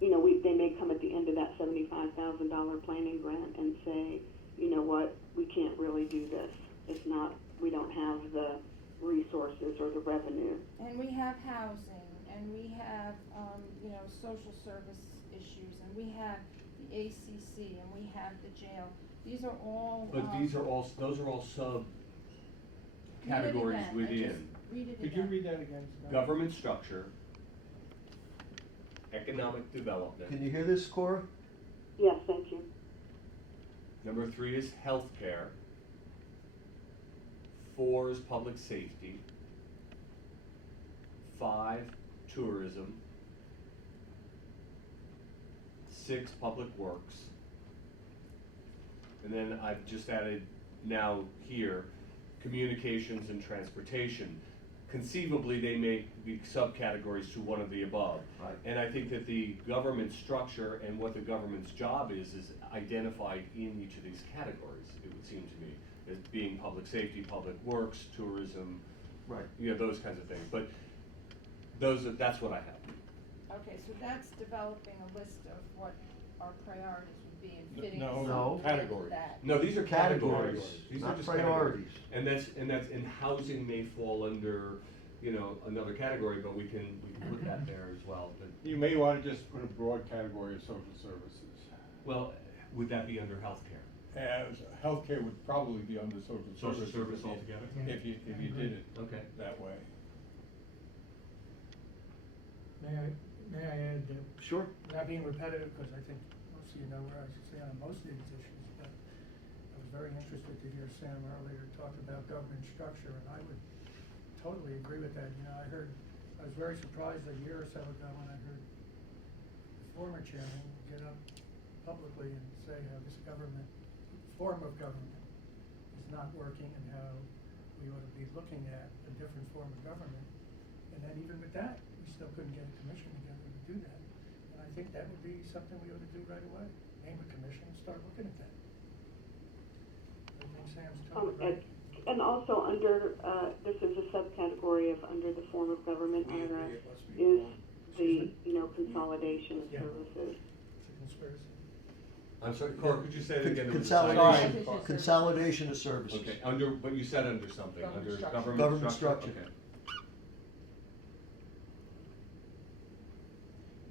you know, they may come at the end of that $75,000 planning grant and say, you know what, we can't really do this. It's not, we don't have the resources or the revenue. And we have housing, and we have, you know, social service issues, and we have the ACC, and we have the jail. These are all. But those are all categories within. Read it Could you again. read that again, Scott? Government structure, economic development. Can you hear this, Cora? Yes, thank you. Number 3 is healthcare. 4 is public safety, 5, tourism, 6, public works, and then I've just added now here, communications and transportation. Conceivably, they may be subcategories to one of the above. Right. And I think that the government structure and what the government's job is identified in each of these categories, it would seem to me, as being public safety, public works, tourism, Right. you know, those kinds of things. But that's what I have. Okay, so that's developing a list of what our priorities would be and fitting No, some no. into Categories. that. No, these are categories. Categories, These not are just priorities. categories. And housing may fall under, you know, another category, but we can put that there as well. But, You may wanna just put a broad category of social services. well, would that be under healthcare? As healthcare would probably be under social Social services. service if you- altogether? If you did it Okay. that way. May I add, Sure. not being repetitive, because I think most of you know where I stand on most of these issues, but I was very interested to hear Sam earlier talk about government structure, and I would totally agree with that. You know, I was very surprised a year or so ago when I heard the former chairman get up publicly and say how this form of government is not working and how we ought to be looking at a different form of government. And then even with that, we still couldn't get a commission together to do that. And I think that would be something we ought to do right away. Name a commission and start looking at that. I think Sam's totally right. And also under, this is a subcategory of under the form of government, We agree Ira, it must be is wrong. the, you know, consolidation of Yeah. services. It's a conspiracy. I'm sorry, Clark, could you say that again? There was a Consolidation, silence. consolidation of services. Okay, but you said under something, Government under structure. government Government structure? structure.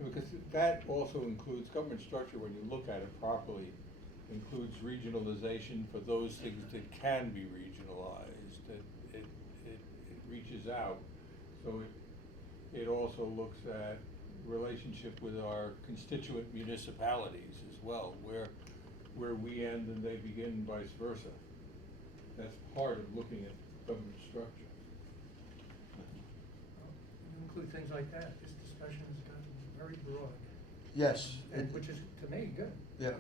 Okay. Because that also includes, government structure, when you look at it properly, includes regionalization for those things that can be regionalized, that it reaches out. So it also looks at relationship with our constituent municipalities as well, where we end and they begin, vice versa. That's part of looking at government structure. You include things like that, this discussion has gotten very broad. Yes. And which is, to me, good. Yeah.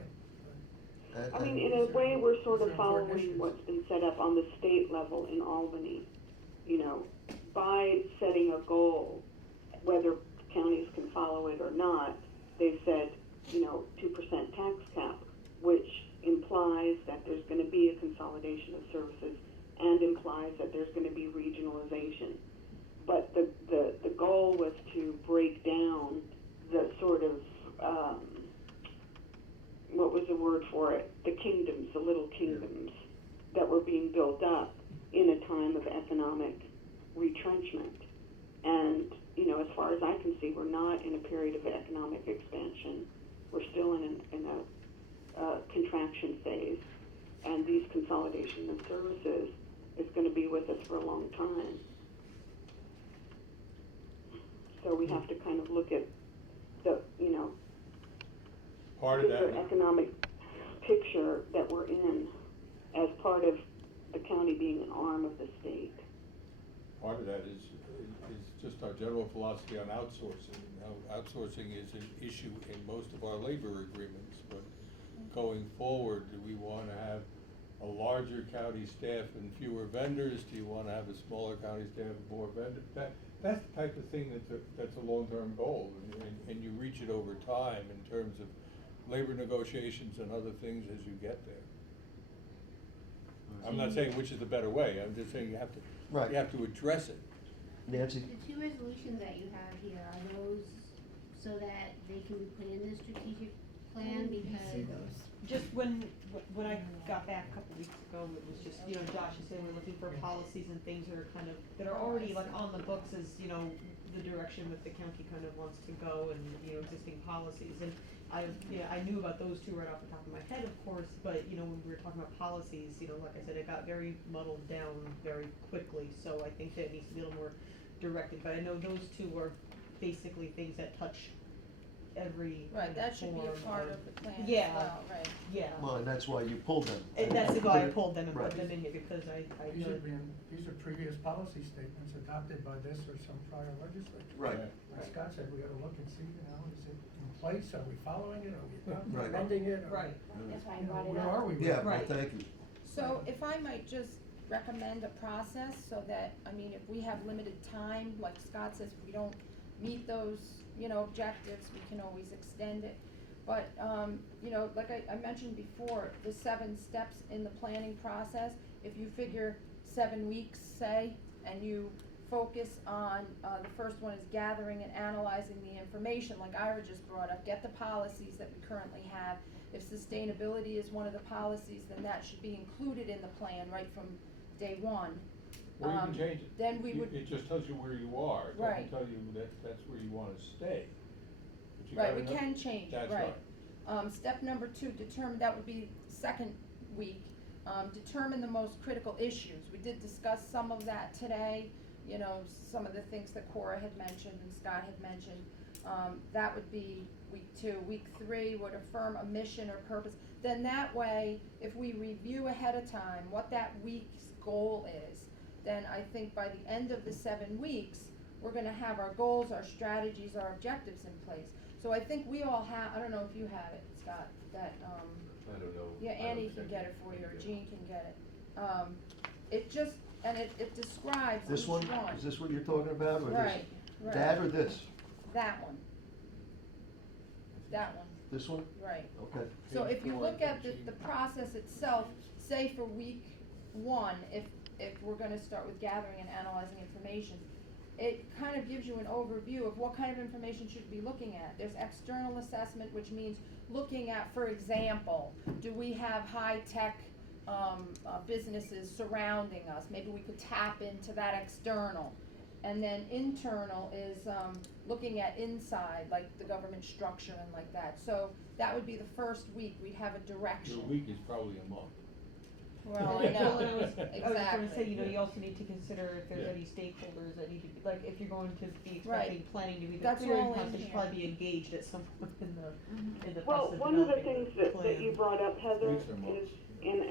I mean, in a way, we're sort These of are important following issues. what's been set up on the state level in Albany. You know, by setting a goal, whether counties can follow it or not, they've said, you know, 2% tax cap, which implies that there's gonna be a consolidation of services and implies that there's gonna be regionalization. But the goal was to break down the sort of, what was the word for it? The kingdoms, the little kingdoms that were being built up in a time of economic retrenchment. And, you know, as far as I can see, we're not in a period of economic expansion. We're still in a contraction phase. And these consolidation of services is going to be with us for a long time. So we have to kind of look at the, you know, Part of that. bigger economic picture that we're in as part of the county being an arm of the state. Part of that is just our general philosophy on outsourcing. Now, outsourcing is an issue in most of our labor agreements, but going forward, do we wanna have a larger county staff and fewer vendors? Do you wanna have a smaller county staff and more vendors? That's the type of thing that's a long-term goal, and you reach it over time in terms of labor negotiations and other things as you get there. I'm not saying which is the better way, I'm just saying you have Right. to address it. Nancy? The 2 resolutions that you have here, are those so that they can be put in the strategic plan because? Just when I got back a couple weeks ago, it was just, you know, Josh is saying we're looking for policies and things that are kind of, that are already like on the books as, you know, the direction that the county kind of wants to go and, you know, existing policies. And I knew about those 2 right off the top of my head, of course, but, you know, when we were talking about policies, you know, like I said, it got very muddled down very quickly. So I think that it needs to be a little more directed, but I know those 2 are basically things that touch every. Right, kind that should be a form part of the plan as Yeah. well, right? Yeah, Well, and that's why you pulled them. and that's why I pulled them and Right. put them in here, because I These know. are these are previous policy statements adopted by this or some prior legislature. Right. Like Scott said, we gotta look and see, is it in place, are we following it, are we not Right. amending it? Are we- Right. That's why I You know, brought it where up. are we? with Yeah, it? well, Right. thank you. So if I might just recommend a process so that, I mean, if we have limited time, like Scott says, if we don't meet those, objectives, we can always extend it. But, like I mentioned before, the 7 steps in the planning process, if you figure 7 weeks, say, and you focus on, the first one is gathering and analyzing the information, like Ira just brought up, get the policies that we currently have. If sustainability is one of the policies, then that should be included in the plan right from day one. Or you can change it. Then we would. It just tells you where you are, it Right. doesn't tell you that that's where you wanna stay. But you Right, gotta we know- can change it, That's right. Step number 2, that would be second week, determine the most critical issues. We did discuss some of that today, some of the things that Cora had mentioned and Scott had mentioned. That would be week 2. Week 3 would affirm a mission or purpose. Then that way, if we review ahead of time what that week's goal is, then I think by the end of the 7 weeks, we're gonna have our goals, our strategies, our objectives in place. So I think we all have, I don't know if you have it, Scott, that, I don't know. yeah, I don't Annie can think get it for you, or I Jean can get it. It just, and it describes This each one, is this what you're talking about, or this? Right, right. That or this? That one. That one, This one? right. Okay. So if you Page look 4, at the process itself, say for week 1, if we're gonna start with gathering and analyzing information, it kind of gives you an overview of what kind of information should we be looking at. There's external assessment, which means looking at, for example, do we have high-tech businesses surrounding us? Maybe we could tap into that external. And then internal is looking at inside, like the government structure and like that. So that would be the first week, we'd have a direction. Your week is probably a month. Well, I know, Well, I was gonna say, exactly. you also need to consider if there's Yeah. any stakeholders that need to be, like, if you're going to be Right. expecting planning to be the That's clearing all in process, you should here. probably be engaged at some point in the Well, process of one of the developing things the that plan. you brought up, Heather, Weeks or months. is,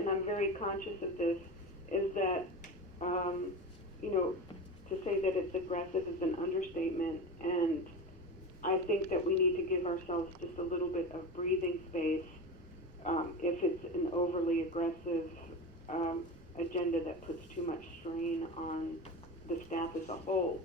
and I'm very conscious of this, is that, to say that it's aggressive is an understatement, and I think that we need to give ourselves just a little bit of breathing space, if it's an overly aggressive, agenda that puts too much strain on the staff as a whole.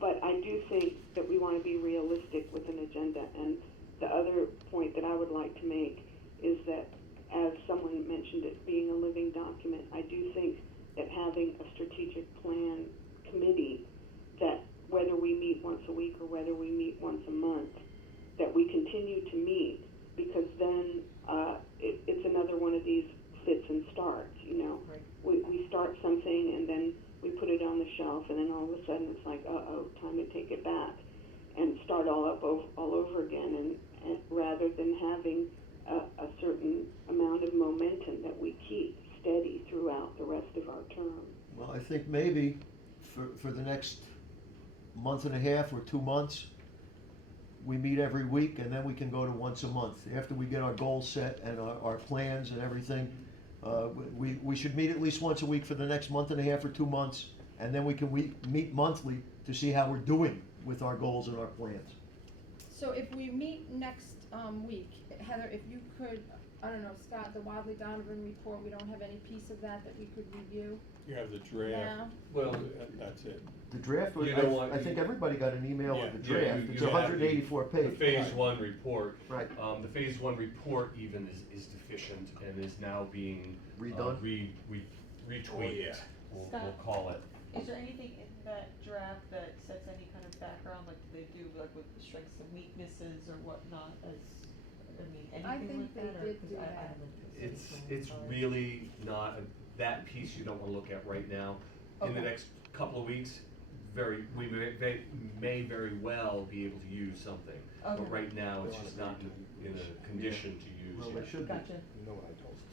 But I do think that we want to be realistic with an agenda, and the other point that I would like to make is that, as someone mentioned it being a living document, I do think that having a strategic plan committee, that whether we meet once a week or whether we meet once a month, that we continue to meet, because then it's another one of these fits and starts, Right. We start something and then we put it on the shelf, and then all of a sudden it's like, time to take it back and start all over again, and rather than having a certain amount of momentum that we keep steady throughout the rest of our term. Well, I think maybe for the next month and a half or 2 months, we meet every week, and then we can go to once a month. After we get our goals set and our plans and everything, we should meet at least once a week for the next month and a half or 2 months, and then we can meet monthly to see how we're doing with our goals and our plans. So if we meet next week, Heather, if you could, I don't know, Scott, the Wadley Donovan report, we don't have any piece of that we could review You have the draft, now? Well, that's it. The draft, You know what, I think everybody got an email with the Yeah, draft. you It's have 184 the pages. phase 1 report. Right. The phase 1 report even is deficient and is now being. Redone? Retweaked, we'll call it. Is there anything in that draft that sets any kind of background, like do they do like with the strengths and weaknesses or whatnot, anything think like that, they or, did 'cause do I that. haven't. It's really not, that piece you don't wanna look at right now. In the Okay. next couple of weeks, we may very well be able to use something. Okay. But right now, it's just not in a condition to use Well, yet. they should be. Gotcha,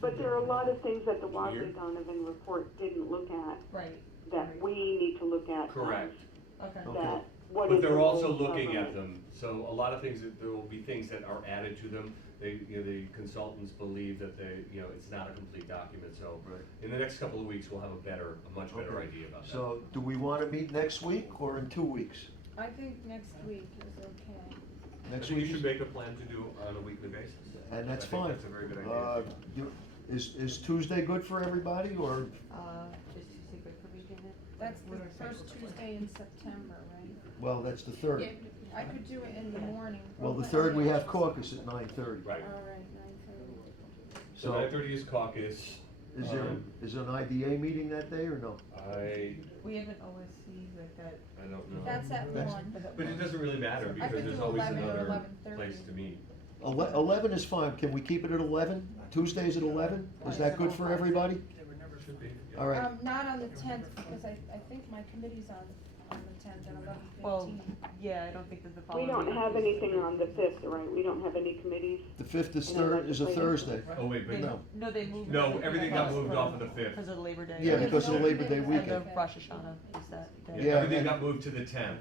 But there are a lot of things that the Wadley Donovan report didn't look at right, that we need to look at. Correct. okay, Okay. That what But is the they're also role of looking at government? them, so a lot of things, there will be things that are added to them. They, the consultants believe that it's not a complete document, so Right. in the next couple of weeks, we'll have a much better Okay. idea about that. So, do we wanna meet next week or in 2 weeks? I think next week is okay. I Next think you week should is- make a plan to do on a weekly basis. And that's I think fine. that's a very good Uh, idea. Is Tuesday good for everybody, or, Is Tuesday good for me, Janet? That's the What are first cycles Tuesday in September, right? well, that's the third. Yeah, I could do it in the morning. Well, the third, we have caucus at 9:30. Right. All right, 9:30. So 9:30 is caucus. Is there an IDA meeting that day, or no? We have an OSC like that. I don't know. That's at That's- 1. But it doesn't really matter, I because could there's do always 11 or another 11:30. place to meet. 11 is fine, can we keep it at 11? Tuesdays at 11? Is that good for everybody? They were never Should be. yeah. All right, Not on the 10th, because I think my committee's on the 10th at 11:15. Well, yeah, I don't think that the We following. don't week have is- anything on the 5th, right? We don't have any committees? the 5th is In our is a legislature. Thursday. Oh, wait, but They, No. no, they moved. No, everything got moved off of the 5th. Because of Labor Day. Yeah, because of the Labor Day And weekend. the Rosh Hashanah is that day. Yeah, Everything and- got moved to the 10th.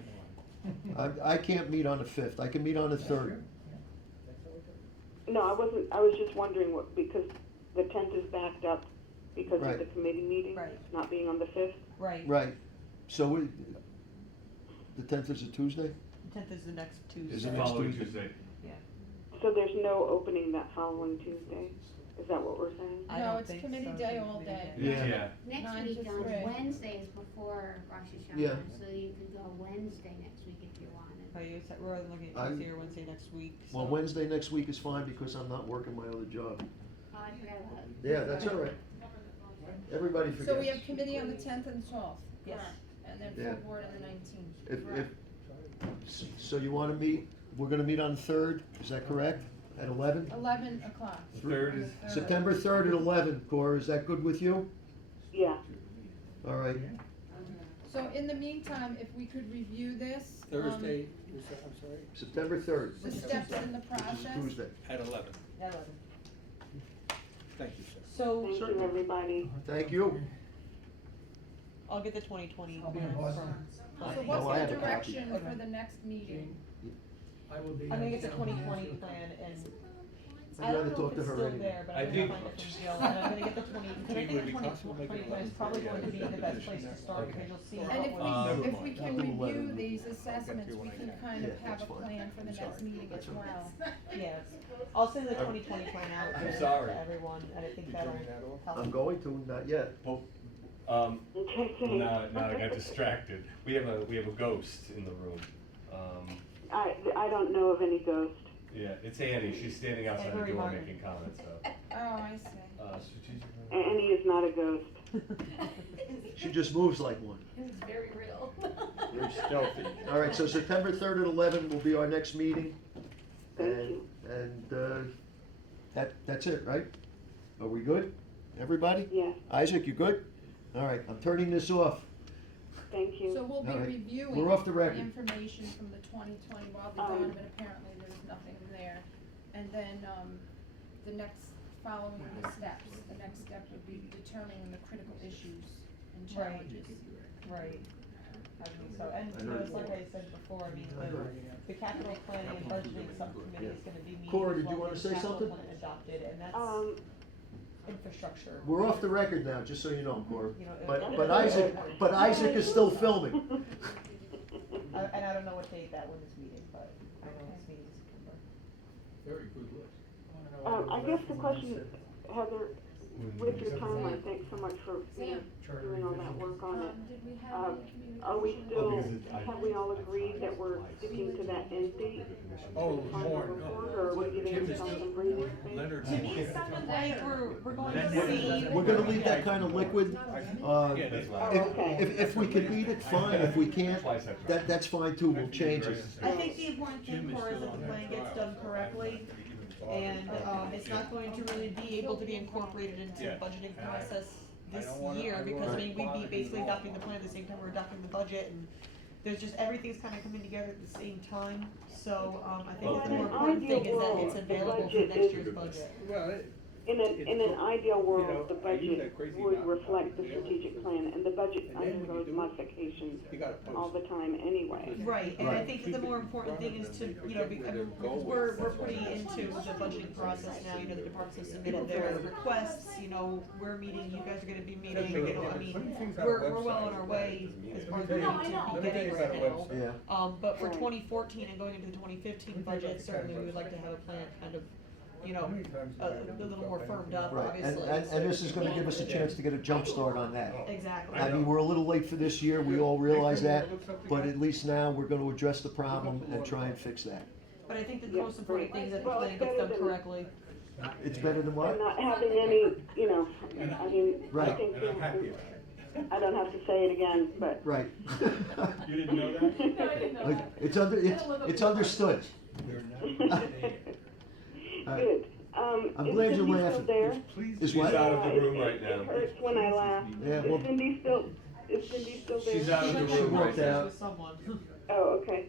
I can't meet on the 5th, I can meet on the 3rd. No, I was just wondering because the 10th is backed up because Right. of the committee meeting, Right. not being on the 5th? Right. Right, so the 10th is a Tuesday? 10th is the next Is Tuesday. it The next following Tuesday? Tuesday. Yeah. So there's no opening that following Tuesday? Is that what we're saying? I No, don't it's think committee so. day It's all committee day. day. Yeah. Next 9 week to on 3. Wednesday is before Rosh Hashanah, Yeah. so you could go Wednesday next week if you wanted. Oh, you said, we're looking at I- Tuesday or Wednesday next week. Well, so- Wednesday next week is fine because I'm not working my other job. Oh, I forgot about it. Yeah, that's all right. Everybody forgets. So we have committee on the 10th and 12th? Yes. And then Yeah. full board on the 19th? So you wanna meet, we're gonna meet on the 3rd, is that correct? At 11? 11 o'clock. The 3rd On the is, 3rd. September 3rd at 11, Cora, is that good with you? Yeah. All right, So in the meantime, if we could review this. Thursday, I'm sorry, September 3rd, The steps in the which is process. Tuesday. at 11. At 11. Thank you, sir. So, Thank you, Certainly. everybody. Thank you. I'll get the 2020 I'll be in plans Boston. from. So No, what's I have the a copy. direction Okay. for the next meeting? I will be. I'm gonna in get the town. 2020 plan and I'd I don't rather know talk if to it's her still anyway. there, but I I'm gonna think- find it from Jill, and I'm gonna get the 20, because I Would think it the be 20 possible to make it 20 plan is 11:30? probably going to be the best Okay. place to start, because you'll see And what if was. we, if we can I'll do 11. review these assessments, we can kind of Yeah, have a that's fine. plan for the I'm next sorry. meeting That's as all right. well. Yes, I'll send the 2020 plan out I'm to sorry. everyone, and I think You that'll turning that off? help. I'm going to, not yet. well, Okay. now I got distracted. We have a ghost in the room. I don't know of any ghost. Yeah, it's Annie, she's standing outside the Very door Martin. making comments, so. Oh, I see. Strategic. Annie is not a ghost. She just moves like one. It's very real. You're stealthy. All right, so September 3rd at 11 will be our next meeting. Thank And, you. that's it, right? Are we good? Everybody? Yes, Isaac, you good? All right, I'm turning this off. thank you. So we'll be All right. reviewing We're off the record. information from the 2020 Wildly Um, Donovan, apparently there's nothing there. And then, the next, following the steps, the next step would be determining the critical issues and Right. challenges. Right. I think so, and I you know, heard it's like I said before, I mean, I heard. the capital planning and budgeting subcommittee is gonna be meeting Cora, as did you well wanna as say capital something? plan adopted, and that's infrastructure. We're off the record now, just so you know, Cora. You know, But Isaac is still filming. And I don't know what date that one is meeting, but I know it's meeting in September. Very good list. I guess the question, Heather, with your timeline, thanks so much for, doing all that work on it. Did we have any communication? Are we still, because have we all agreed that we're sticking to that end date? Oh, Final more, report, no. or are we giving Jim is ourselves still- some breathing space? Leonard. To me, it sounded like we're going to Leonard see. doesn't- We're gonna leave that kind of liquid. Yeah, that's Oh, okay. If we can beat it, fine. If we can't, that's fine too. We'll change it. I think the important thing Jim is for is still that the on plan that gets trial, done so I correctly, have to give him and, thought. it's not going to really be able to be incorporated into the Yeah. budgeting And process I this don't wanna- year, I because I wanna mean, we'd be bother basically you adopting the all. plan at the same time we're adopting the budget, and there's just, everything's kinda coming together at the same time, so, I think Well, the in more an important thing is ideal that world, it's the available for budget next is- year's budget. Well, In an ideal world, the I use budget that crazy would mountain reflect the top, strategic plan, and the budget And then when you undergoes do it, modifications you gotta post all the it. time anyway. Right, and I Right. think that the more important thing is to, you know, because we're pretty into the budgeting process now, you know, the departments have submitted their requests, you know, we're meeting, you guys are gonna be meeting, you know, I mean, we're well on our way as far as we need to be getting right now. Yeah. But for Right. 2014 and going into the 2015 budget, certainly we would like to have a plan kind of, you know, a little more firmed up, Right, and, obviously. and this is gonna give us a chance to get a jump start on that. Exactly. I mean, we're a little late for this year, we all realize that, but at least now we're gonna address the problem and try and fix that. But I think the Yeah, most important right. thing is that the Well, plan it's gets better done than- correctly. It's better than And what? not having any, you know, I mean, I Right. think, And I'm happy about it. I don't have to say it again, but. Right. You didn't know that? No, I didn't know that. It's it's understood. We're not Good. I'm Is glad you're Cindy still laughing. there? Is She's what? out of the room It- right now. It hurts when I laugh. Yeah, well- Is Cindy still there? She's out of the She room walked right now. out. With someone. Oh, okay.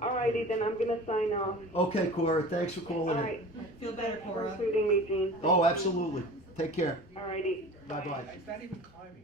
Alrighty, then I'm gonna sign off. Okay, Cora, thanks for calling in. Alright. Feel better, Thanks for Cora. including me, Jean. Oh, absolutely. Take care. Alrighty. Bye-bye. It's not even climbing.